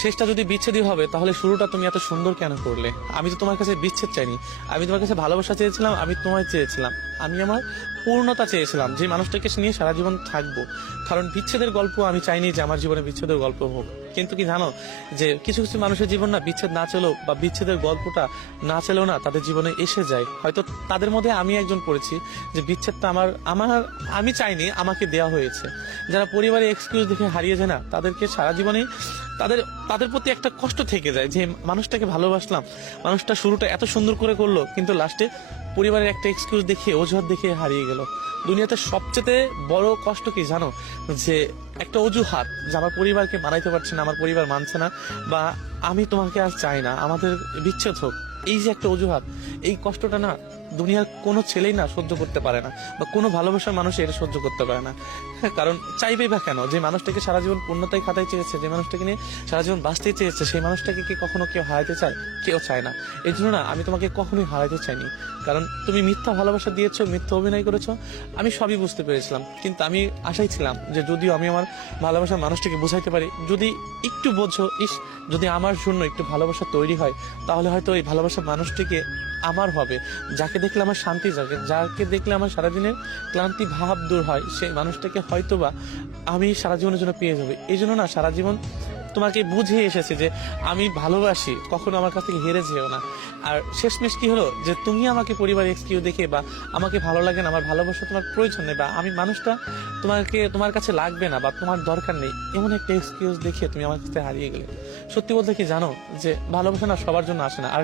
শেষটা যদি বিচ্ছেদই হবে তাহলে শুরুটা তুমি এত সুন্দর কেন করলে? আমি তো তোমার কাছে বিচ্ছেদ চাইনি, আমি তোমার কাছে ভালোবাসা চেয়েছিলাম, আমি তোমায় চেয়েছিলাম, আমি আমার পূর্ণতা চেয়েছিলাম, যে মানুষটাকে নিয়ে সারা জীবন থাকবো। কারণ বিচ্ছেদের গল্প আমি চাইনি যে আমার জীবনে বিচ্ছেদের গল্প হোক। কিন্তু কি জানো, যে কিছু কিছু মানুষের জীবন না বিচ্ছেদ না চলেও বা বিচ্ছেদের গল্পটা না চলেও না তাদের জীবনে এসে যায়। হয়তো তাদের মধ্যে আমি একজন পড়েছি যে বিচ্ছেদটা আমার আমার আমি চাইনি, আমাকে দেয়া হয়েছে। যারা পরিবারে এক্সকিউজ দেখে হারিয়ে যায় না, তাদেরকে সারা জীবনে তাদের তাদের প্রতি একটা কষ্ট থেকে যায় যে মানুষটাকে ভালোবাসলাম, মানুষটা শুরুটা এত সুন্দর করে করলো, কিন্তু লাস্টে পরিবারের একটা এক্সকিউজ দেখিয়ে, অজুহাত দেখিয়ে হারিয়ে গেল। দুনিয়াতে সবচেয়ে বড় কষ্ট কি জানো, যে একটা অজুহাত, যে আমার পরিবারকে মানাইতে পারছে না, আমার পরিবার মানছে না, বা আমি তোমাকে আর চাই না, আমাদের বিচ্ছেদ হোক। এই যে একটা অজুহাত, এই কষ্টটা না দুনিয়ার কোনো ছেলেই না সহ্য করতে পারে না, বা কোনো ভালোবাসার মানুষ এটা সহ্য করতে পারে না। কারণ চাইবেই বা কেন? যে মানুষটাকে সারা জীবন পূর্ণতায় খাতায় চেয়েছে, যে মানুষটাকে নিয়ে সারা জীবন বাঁচতে চেয়েছে, সেই মানুষটাকে কি কখনো কেউ হারাইতে চায়? কেউ চায় না। এই জন্য না আমি তোমাকে কখনোই হারাইতে চাইনি। কারণ তুমি মিথ্যা ভালোবাসা দিয়েছো, মিথ্যা অভিনয় করেছো, আমি সবই বুঝতে পেরেছিলাম। কিন্তু আমি আশাই ছিলাম যে যদিও আমি আমার ভালোবাসার মানুষটাকে বুঝাইতে পারি, যদি একটু বোঝো, যদি আমার জন্য একটু ভালোবাসা তৈরি হয়, তাহলে হয়তো ওই ভালোবাসার মানুষটিকে আমার হবে, যাকে দেখলে আমার শান্তি জাগে, যাকে দেখলে আমার সারাদিনের ক্লান্তি ভাব দূর হয়, সেই মানুষটাকে হয়তোবা আমি সারা জীবনের জন্য পেয়ে যাবে। এই জন্য না সারা জীবন তোমাকে বুঝিয়ে এসেছি যে আমি ভালোবাসি, কখনো আমার কাছ থেকে হেরে যেও না। আর শেষমেশ কি হলো, যে তুমি আমাকে পরিবারের এক্সকিউজ দেখে, বা আমাকে ভালো লাগে না, আমার ভালোবাসা তোমার প্রয়োজন নেই, বা আমি মানুষটা তোমার কাছে লাগবে না, বা তোমার দরকার নেই, এমন একটা এক্সকিউজ দেখে তুমি আমার কাছে হারিয়ে গেলে। সত্যি বলতে কি জানো, যে ভালোবাসা না সবার জন্য আসে না, আর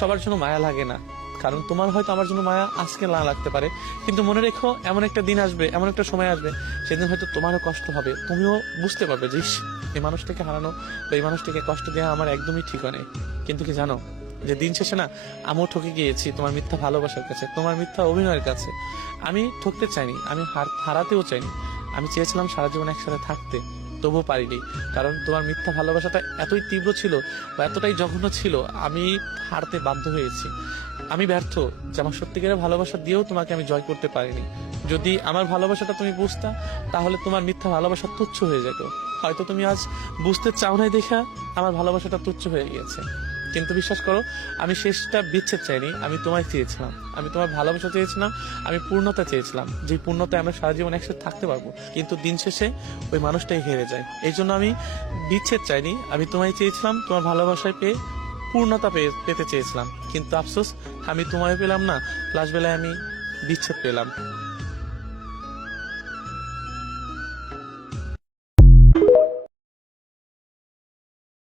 সবার জন্য মায়া লাগে না। কারণ তোমার হয়তো আমার জন্য মায়া আজকে না লাগতে পারে, কিন্তু মনে রেখো, এমন একটা দিন আসবে, এমন একটা সময় আসবে, সেদিন হয়তো তোমারও কষ্ট হবে, তুমিও বুঝতে পারবে যে এই মানুষটাকে হারানো বা এই মানুষটাকে কষ্ট দেওয়া আমার একদমই ঠিক নেই। কিন্তু কি জানো, যে দিন শেষে না আমিও ঠকে গিয়েছি তোমার মিথ্যা ভালোবাসার কাছে, তোমার মিথ্যা অভিনয়ের কাছে। আমি ঠকতে চাইনি, আমি হারাতেও চাইনি। আমি চেয়েছিলাম সারা জীবন একসাথে থাকতে, তবুও পারিনি। কারণ তোমার মিথ্যা ভালোবাসাটা এতই তীব্র ছিল, বা এতটাই জঘন্য ছিল, আমি হারতে বাধ্য হয়েছি। আমি ব্যর্থ যে আমার সত্যিকারের ভালোবাসা দিয়েও তোমাকে আমি জয় করতে পারিনি। যদি আমার ভালোবাসাটা তুমি বুঝতা, তাহলে তোমার মিথ্যা ভালোবাসা তুচ্ছ হয়ে যেত। হয়তো তুমি আজ বুঝতে চাও নাই দেখা আমার ভালোবাসাটা তুচ্ছ হয়ে গিয়েছে। কিন্তু বিশ্বাস করো, আমি শেষটা বিচ্ছেদ চাইনি, আমি তোমায় চেয়েছিলাম, আমি তোমার ভালোবাসা চেয়েছিলাম, আমি পূর্ণতা চেয়েছিলাম, যে পূর্ণতায় আমরা সারা জীবন একসাথে থাকতে পারবো। কিন্তু দিন শেষে ওই মানুষটাই হেরে যায়। এই জন্য আমি বিচ্ছেদ চাইনি, আমি তোমায় চেয়েছিলাম, তোমার ভালোবাসায় পেয়ে পূর্ণতা পেতে চেয়েছিলাম। কিন্তু আফসোস, আমি তোমায় পেলাম না, লাস্ট বেলায় আমি বিচ্ছেদ পেলাম।